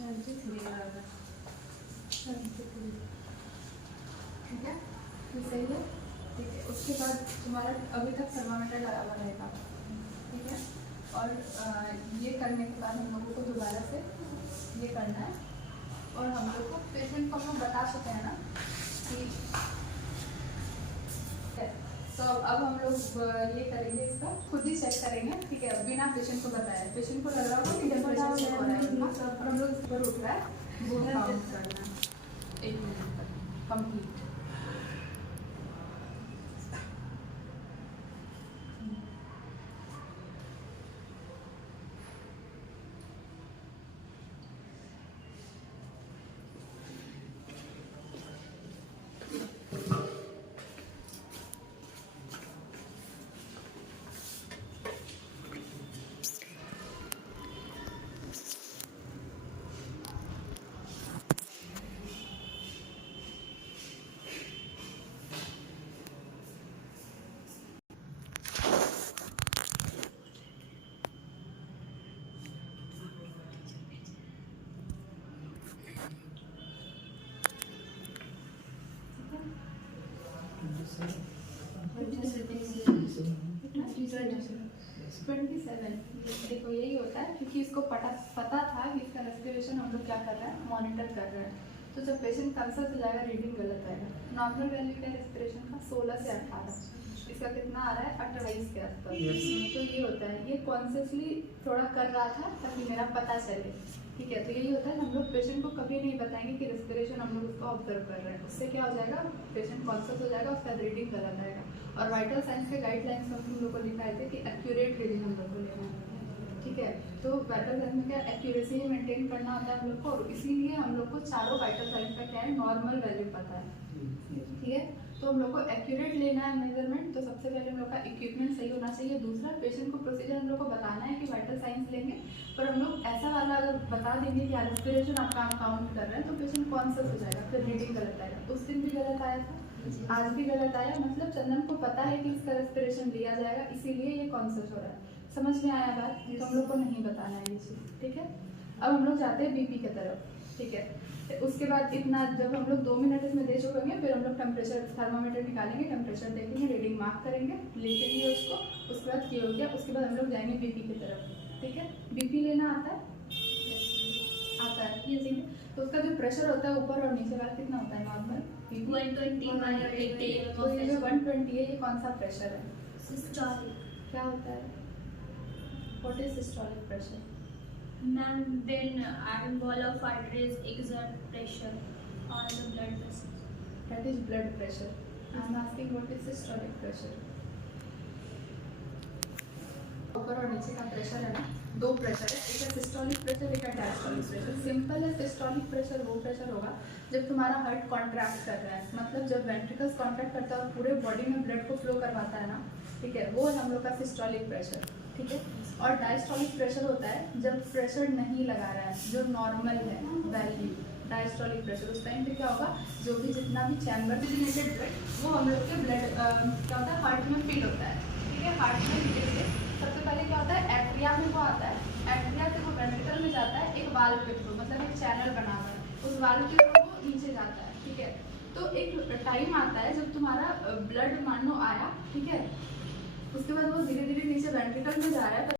73 बराबर 73। ठीक है, ये सही है। ठीक है, उसके बाद तुम्हारा अभी तक थर्मामीटर लगा हुआ रहेगा। ठीक है, और ये करने के बाद हम लोगों को दोबारा से ये करना है, और हम लोग को पेशेंट को हम लोग बता चुके हैं ना कि तो अब हम लोग ये करेंगे, इसका खुद ही चेक करेंगे। ठीक है, बिना पेशेंट को बताए। पेशेंट को लग रहा होगा कि टेम्परेचर चेक हो रहा है, और हम लोग ऊपर उठ रहा है, वो काउंट करना है 1 मिनट तक कंप्लीट। देखो यही होता है, क्योंकि इसको पता था कि इसका रेस्पिरेशन हम लोग क्या कर रहे हैं, मॉनिटर कर रहे हैं। तो जब पेशेंट कंसल्ट हो जाएगा, रीडिंग गलत आएगा। नॉर्मल वैल्यू क्या है रेस्पिरेशन का 16 से 18, इसका कितना आ रहा है 28 के आसपास। तो ये होता है, ये कॉन्शियसली थोड़ा कर रहा था ताकि मेरा पता चले। ठीक है, तो यही होता है, हम लोग पेशेंट को कभी नहीं बताएंगे कि रेस्पिरेशन हम लोग उसको ऑब्जर्व कर रहे हैं। उससे क्या हो जाएगा, पेशेंट कॉन्शियस हो जाएगा, उसका रीडिंग गलत आएगा। और वाइटल साइंस के गाइडलाइंस में हम लोग को लिखा है कि एक्यूरेट रीडिंग हम लोग को लेना है। ठीक है, तो वाइटल साइंस में क्या एक्यूरेसी मेंटेन करना होता है हम लोग को, और इसीलिए हम लोग को चारों वाइटल साइंस का क्या है, नॉर्मल वैल्यू पता है। ठीक है, तो हम लोग को एक्यूरेट लेना है मेजरमेंट। तो सबसे पहले हम लोग का इक्विपमेंट सही होना चाहिए। दूसरा, पेशेंट को प्रोसीजर हम लोग को बताना है कि वाइटल साइंस लेंगे, पर हम लोग ऐसा वाला अगर बता देंगे कि रेस्पिरेशन आपका काउंट कर रहे हैं, तो पेशेंट कॉन्शियस हो जाएगा, फिर रीडिंग गलत आएगा। उस दिन भी गलत आया था, आज भी गलत आया। मतलब चंदन को पता है कि इसका रेस्पिरेशन लिया जाएगा, इसीलिए ये कॉन्शियस हो रहा है। समझ में आया बात? तो हम लोग को नहीं बताना है ये चीज़। ठीक है, अब हम लोग जाते हैं बीपी की तरफ। ठीक है, उसके बाद इतना जब हम लोग 2 मिनट इसमें दे चुकेंगे, फिर हम लोग टेम्परेचर थर्मामीटर निकालेंगे, टेम्परेचर देखेंगे, रीडिंग मार्क करेंगे, लिखेंगे उसको। उसके बाद ये हो गया, उसके बाद हम लोग जाएंगे बीपी की तरफ। ठीक है, बीपी लेना आता है? आता है, ये चीज़। तो उसका जो प्रेशर होता है ऊपर और नीचे वाला कितना होता है नॉर्मल? 120 तो ये जो 120 है, ये कौन सा प्रेशर है? सिस्टोलिक। क्या होता है? What is systolic pressure? Ma'am, when iron ball of heart rate exert pressure on the blood vessels. That is blood pressure. I am asking what is systolic pressure. ऊपर और नीचे का प्रेशर है ना, 2 प्रेशर है, एक है सिस्टोलिक प्रेशर, एक है डायस्टोलिक प्रेशर। सिंपल है, सिस्टोलिक प्रेशर वो प्रेशर होगा जब तुम्हारा हार्ट कॉन्ट्रैक्ट कर रहा है, मतलब जब वेंट्रिकल्स कॉन्ट्रैक्ट करता है और पूरे बॉडी में ब्लड को फ्लो करवाता है ना। ठीक है, वो है हम लोग का सिस्टोलिक प्रेशर। ठीक है, और डायस्टोलिक प्रेशर होता है जब प्रेशर नहीं लगा रहा है, जो नॉर्मल है वैल्यू डायस्टोलिक प्रेशर। उस टाइम पे क्या होगा, जो भी जितना भी चैम्बर से रिलेटेड ब्लड, वो हम लोग के ब्लड क्या होता है, हार्ट में फिल होता है। ठीक है, हार्ट में फिल से सबसे पहले क्या होता है, एट्रिया में वो आता है, एट्रिया से वो वेंट्रिकल में जाता है एक वाल्व के थ्रू, मतलब एक चैनल बना हुआ है, उस वाल्व के थ्रू वो नीचे जाता है। ठीक है, तो एक टाइम आता है जब तुम्हारा ब्लड मान लो आया, ठीक है, उसके बाद वो धीरे धीरे नीचे वेंट्रिकल में जा रहा है।